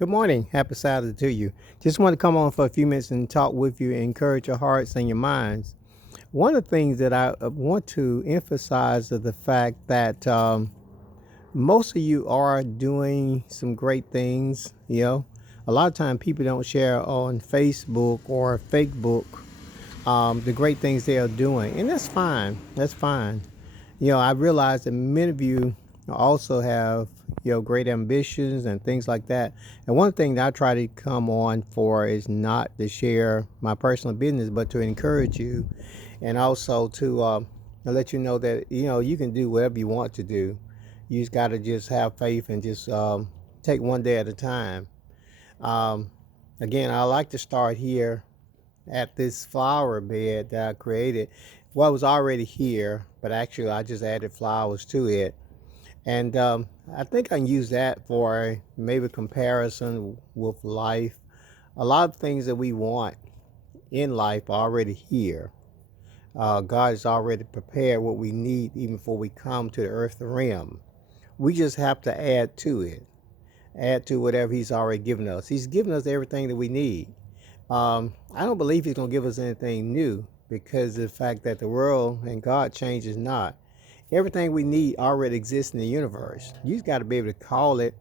Good morning. Happy Saturday to you. Just want to come on for a few minutes and talk with you, encourage your hearts and your minds. One of the things that I want to emphasize is the fact that most of you are doing some great things. A lot of time people don't share on Facebook or Facebook the great things they are doing, and that's fine. That's fine. I realize that many of you also have great ambitions and things like that. And one thing that I try to come on for is not to share my personal business, but to encourage you, and also to let you know that you can do whatever you want to do. You just got to just have faith and just take one day at a time. Um, Again, I like to start here at this flower bed that I created. Well, it was already here, but actually I just added flowers to it. And I think I can use that for maybe comparison with life. A lot of things that we want in life are already here. God has already prepared what we need even before we come to the earth realm. We just have to add to it, add to whatever He's already given us. He's given us everything that we need. I don't believe He's going to give us anything new because of the fact that the world and God changes not. Everything we need already exists in the universe. You just got to be able to call it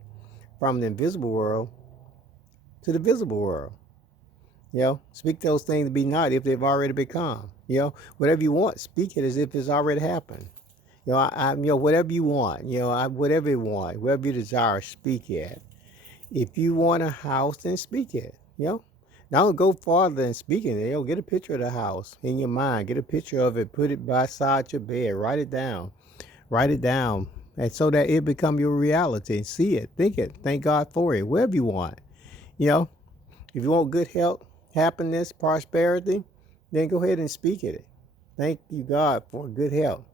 from the invisible world to the visible world. Speak those things to be not if they've already become. Whatever you want, speak it as if it's already happened. Whatever you want, whatever you want, whatever you desire, speak it. If you want a house, then speak it. Now don't go farther than speaking it. Get a picture of the house in your mind. Get a picture of it. Put it beside your bed. Write it down. Write it down, and so that it become your reality. See it, think it, thank God for it. Whatever you want, you know. If you want good health, happiness, prosperity, then go ahead and speak it. Thank you, God, for good health,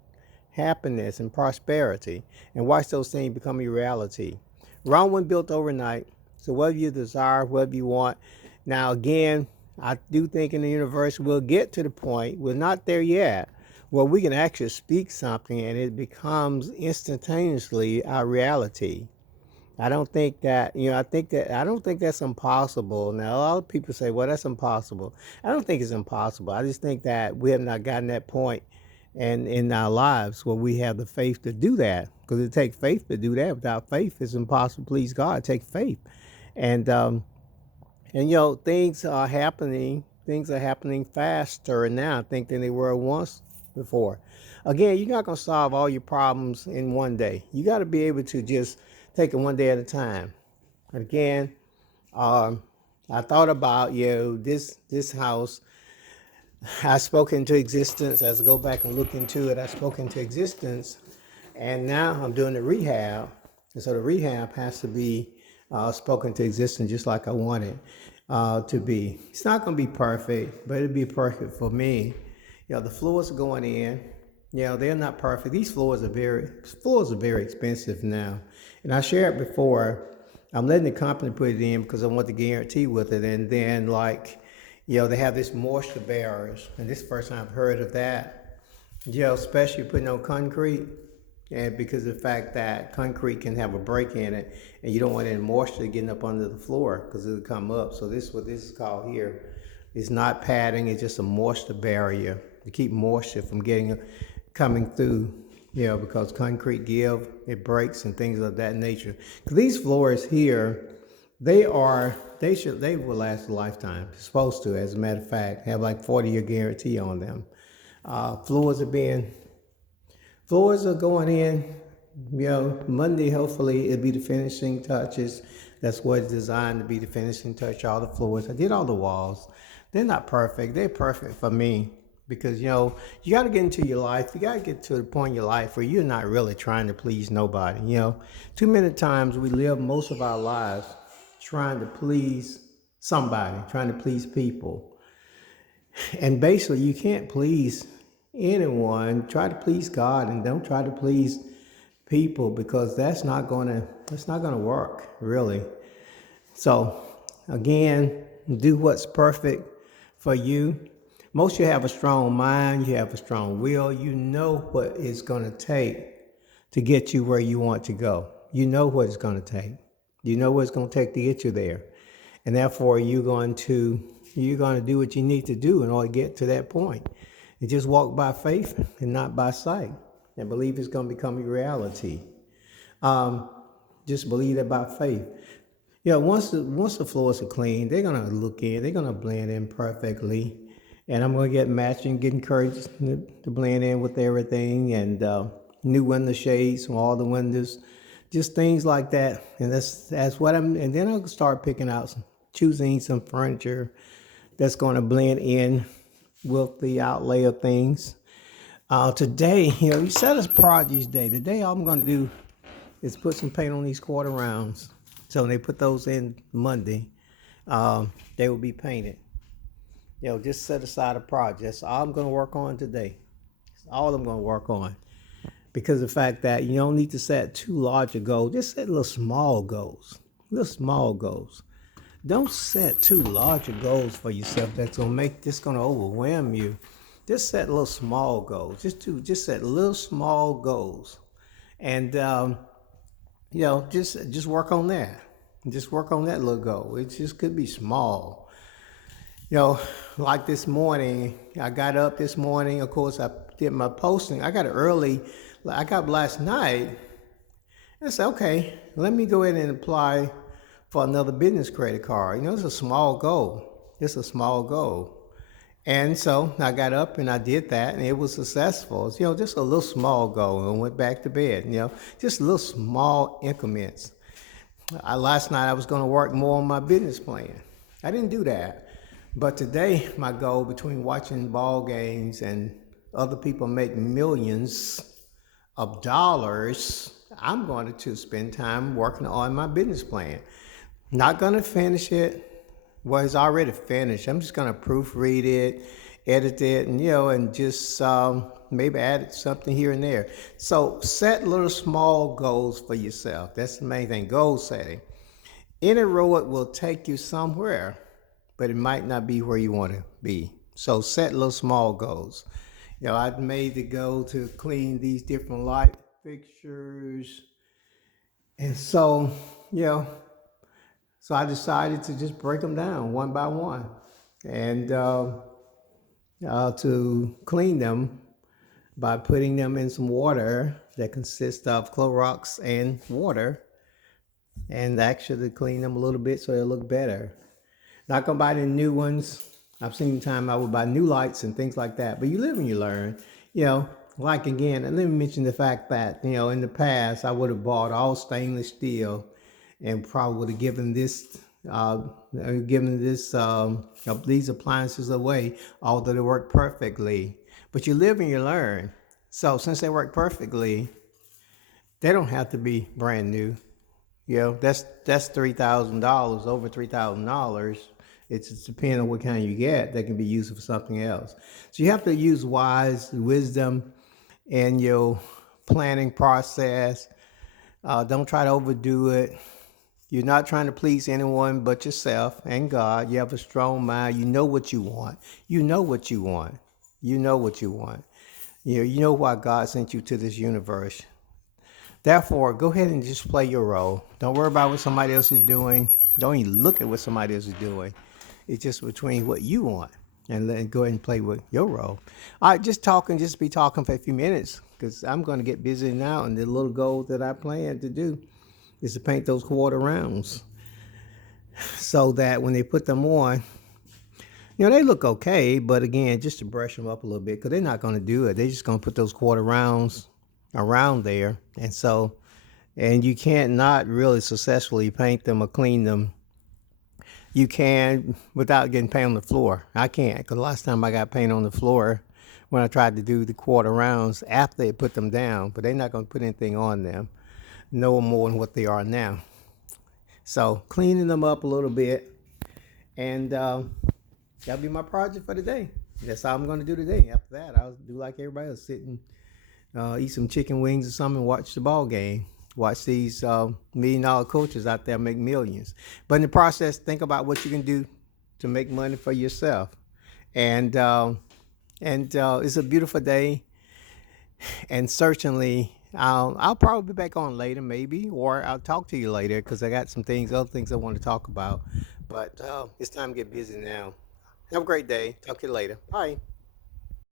happiness, and prosperity, and watch those things become your reality. Rome wasn't built overnight, so whatever you desire, whatever you want. Now, again, I do think in the universe we'll get to the point, we're not there yet, where we can actually speak something and it becomes instantaneously our reality. I don't think that, I don't think that's impossible. Now, a lot of people say, well, that's impossible. I don't think it's impossible. I just think that we have not gotten that point and in our lives where we have the faith to do that, because it takes faith to do that. Without faith, it's impossible to please God. It takes faith. And, things are happening. Things are happening faster now, I think, than they were once before. Again, you're not going to solve all your problems in one day. You got to be able to just take it one day at a time. Again, I thought about this house. I spoke into existence. As I go back and look into it, I spoke into existence, and now I'm doing the rehab, and so the rehab has to be spoken to existence just like I want it to be. It's not going to be perfect, but it'll be perfect for me. The floors are going in. They're not perfect. These floors are very expensive now. And I shared before, I'm letting the company put it in because I want the guarantee with it. And then they have this moisture barriers. And this is the first time I've heard of that. Especially putting on concrete. And because of the fact that concrete can have a break in it, and you don't want any moisture getting up under the floor because it'll come up. So this is what this is called here. It's not padding, it's just a moisture barrier to keep moisture from coming through, because concrete it breaks and things of that nature. Because these floors here, they will last a lifetime. They're supposed to, as a matter of fact, have like 40-year guarantee on them. Floors are going in, Monday. Hopefully it'll be the finishing touches. That's what it's designed to be, the finishing touch, all the floors. I did all the walls. They're not perfect. They're perfect for me because, you got to get into your life. You got to get to the point in your life where you're not really trying to please nobody. Too many times we live most of our lives trying to please somebody, trying to please people. And basically you can't please anyone. Try to please God and don't try to please people, because that's not gonna work, really. So again, do what's perfect for you. Most of you have a strong mind, you have a strong will, you know what it's gonna take to get you where you want to go. You know what it's gonna take. You know what it's going to take to get you there. And therefore, you're going to do what you need to do in order to get to that point. And just walk by faith and not by sight. And believe it's going to become a reality. Um, just believe that by faith. Yeah, once the floors are clean, they're gonna look in, they're gonna blend in perfectly, and I'm gonna get matching, get encouraged to blend in with everything, and new window shades from all the windows, just things like that. And that's what I'm. And then I'll start picking out, choosing some furniture that's gonna blend in with the outlay of things. Today, you set us produce day. Today, all I'm gonna do is put some paint on these quarter rounds. So when they put those in Monday, they will be painted. Just set aside a project. That's all I'm going to work on today. That's all I'm going to work on. Because of the fact that you don't need to set too large a goal. Just set little small goals. Little small goals. Don't set too large of goals for yourself that's going to overwhelm you. Just set little small goals. Just set little small goals. And just work on that. Just work on that little goal. It just could be small. Like this morning, I got up this morning. Of course, I did my posting. I got it early. I got up last night. And I said, okay, let me go ahead and apply for another business credit card. It's a small goal. It's a small goal. And so I got up and I did that, and it was successful. Just a little small goal, and went back to bed. Just little small increments. Last night I was going to work more on my business plan. I didn't do that. But today, my goal, between watching ball games and other people make millions of dollars, I'm going to spend time working on my business plan. Not going to finish it. Well, it's already finished. I'm just going to proofread it, edit it, and just maybe add something here and there. So set little small goals for yourself. That's the main thing, goal setting. Any road will take you somewhere, but it might not be where you want to be. So set little small goals. I've made the goal to clean these different light fixtures. And so, so I decided to just break them down one by one and to clean them by putting them in some water that consists of Clorox and water, and actually clean them a little bit so they'll look better. Not gonna buy any new ones. I've seen time I would buy new lights and things like that, but you live and you learn. Like again, and let me mention the fact that, in the past I would have bought all stainless steel and probably would have given these appliances away, although they work perfectly. But you live and you learn. So since they work perfectly, they don't have to be brand new. That's $3,000, over $3,000. It's depending on what kind you get. They can be used for something else. So you have to use wisdom in your planning process. Don't try to overdo it. You're not trying to please anyone but yourself and God. You have a strong mind. You know what you want. You know what you want. You know what you want. You know why God sent you to this universe. Therefore, go ahead and just play your role. Don't worry about what somebody else is doing. Don't even look at what somebody else is doing. It's just between what you want, and then go ahead and play with your role. All right, just be talking for a few minutes, because I'm going to get busy now, and the little goal that I plan to do is to paint those quarter rounds so that when they put them on, they look okay, but again, just to brush them up a little bit, because they're not going to do it. They're just going to put those quarter rounds around there. And you can't not really successfully paint them or clean them. You can without getting paint on the floor. I can't, because last time I got paint on the floor when I tried to do the quarter rounds after they put them down, but they're not going to put anything on them, no more than what they are now. So cleaning them up a little bit, and that'll be my project for today. That's all I'm going to do today. After that, I'll do like everybody else, sit and eat some chicken wings or something and watch the ball game. Watch these $1 million coaches out there make millions. But in the process, think about what you can do to make money for yourself. And it's a beautiful day. And certainly, I'll probably be back on later, maybe, or I'll talk to you later because I got some things, other things I want to talk about. But it's time to get busy now. Have a great day. Talk to you later. Bye.